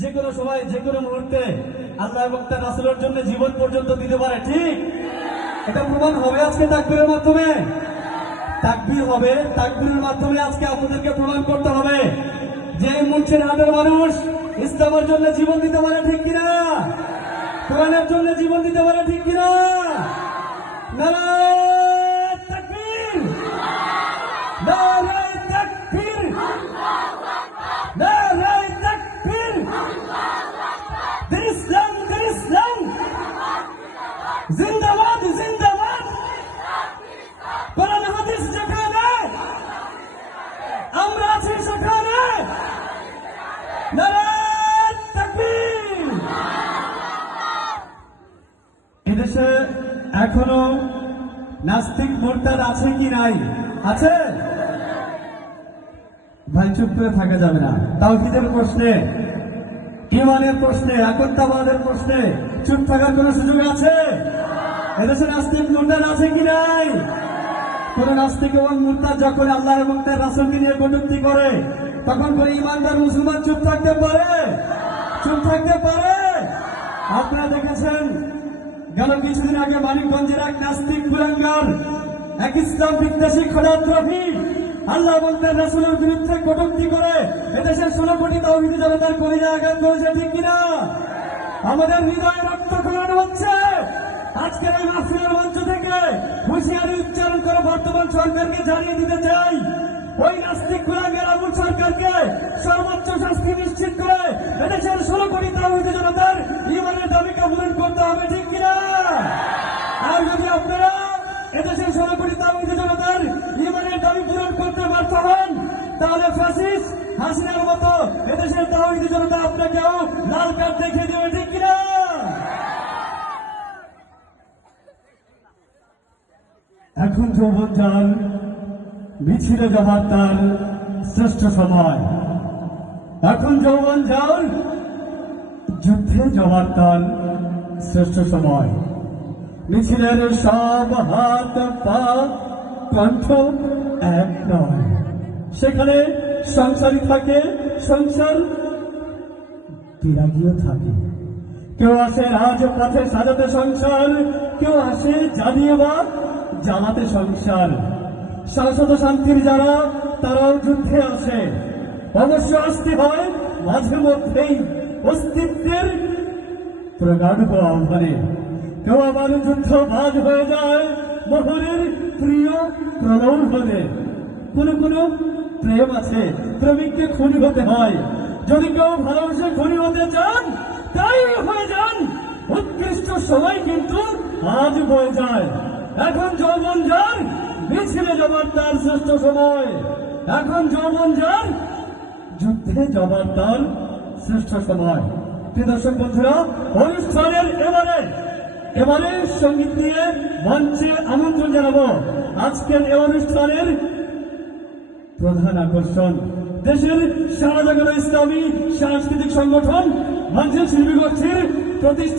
যে কোনো সময়, যে কোনো মুহূর্তে আল্লাহ এবং তার রাসুলের জন্য জীবন পর্যন্ত দিতে পারে, ঠিক? এটা প্রমাণ হবে আজকে তাকবীরের মাধ্যমে। তাকবীর হবে, তাকবীরের মাধ্যমে আজকে আপনাদেরকে প্রমাণ করতে হবে। যে মুন্সির হাটের মানুষ ইসলামের জন্য জীবন দিতে পারে, ঠিক কিনা? কোরআনের জন্য জীবন দিতে পারে, ঠিক কিনা? নারায় তাকবীর নারায় তাকবীর নারায় তাকবীর দিন ইসলাম দিন ইসলাম জিন্দাবাদ জিন্দাবাদ। কোরআন হাদিস যেখানে। আমরা আছি সেখানে। এদেশে এখনও নাস্তিক মোর্তার আছে কি নাই? আছে? ভাই, চুপ করে থাকা যাবে না। তাওহিদের প্রশ্নে ইমানের প্রশ্নে একত্রাবাদের প্রশ্নে চুপ থাকার কোন সুযোগ আছে? এদেশে নাস্তিক মোর্তার আছে কি নাই? কোন নাস্তিক এবং মুরতাদ যখন আল্লাহ এবং তার রাসুলকে নিয়ে কটূক্তি করে, তখন করে ইমানদার মুসলমান চুপ থাকতে পারে? চুপ থাকতে পারে? আপনারা দেখেছেন, গেল কিছুদিন আগে মানিকগঞ্জের এক নাস্তিক কুলাঙ্গার, এক ইসলাম বিদ্বেষী খোলাদ রফি আল্লাহ এবং তার রাসুলের বিরুদ্ধে কটূক্তি করে, এদেশের ষোলো কোটি তৌহিদি জনতার কলিজা আঘাত করেছে ঠিক কিনা? আমাদের হৃদয়ে রক্ত খোলানো হচ্ছে। আজকের এই মাহফিলের মঞ্চ থেকে হুঁশিয়ারি উচ্চারণ করে বর্তমান সরকারকে জানিয়ে দিতে চাই। ওই নাস্তিক গুলাঙ্গের আবুল সরকারকে সর্বোচ্চ শাস্তি নিশ্চিত করে এদেশের ষোলো কোটি তাহিদ জনতার ইমানের দাবিকে পূরণ করতে হবে, ঠিক কিনা? আর যদি আপনারা এদেশের ষোলো কোটি তাহিদ জনতার ইমানের দাবি পূরণ করতে ব্যর্থ হন, তাহলে ফ্যাসিস হাসিনার মতো এদেশের তাহিদ জনতা আপনাকেও লাল কার্ড দেখিয়ে দেবে ঠিক কিনা এখন যৌবন যান মিছিলে যাবার তার শ্রেষ্ঠ সময়। এখন যৌবন যান যুদ্ধে যাবার তার শ্রেষ্ঠ সময়। মিছিলের সব হাত পা, কণ্ঠ এক নয়। সেখানে সংসারী থাকে, সংসার বিরাগীও থাকে। কেউ আসে রাজপথে সাজাতে সংসার, কেউ আসে জ্বালিয়ে বা জ্বালাতে সংসার শাশ্বত শান্তির যারা, তারাও যুদ্ধে আসে অবশ্য আসতে হয় মাঝে মধ্যেই অস্তিত্বের প্রগাঢ় আহ্বানে। কেউ আবার যুদ্ধ বাজ হয়ে যায় মোহরের প্রিয় প্রলোভনে কোন কোন প্রেম আছে, প্রেমিককে খুনি হতে হয়। যদি কেউ ভালোবেসে খুনি হতে চান, তাই হয়ে যান। উৎকৃষ্ট সময় কিন্তু আজ হয়ে যায়। এখন যৌবন যান মিছিলে যাবার তার শ্রেষ্ঠ সময়। এখন যৌবন যান যুদ্ধে যাবার তার শ্রেষ্ঠ সময়। প্রিয় দর্শক বন্ধুরা অনুষ্ঠানের এবারে এবারে সংগীত নিয়ে মঞ্চে আমন্ত্রণ জানাব। আজকের এ অনুষ্ঠানের প্রধান আকর্ষণ দেশের সারা জাগানো ইসলামী সাংস্কৃতিক সংগঠন, মঞ্চের শিল্পী গোষ্ঠীর প্রতিষ্ঠা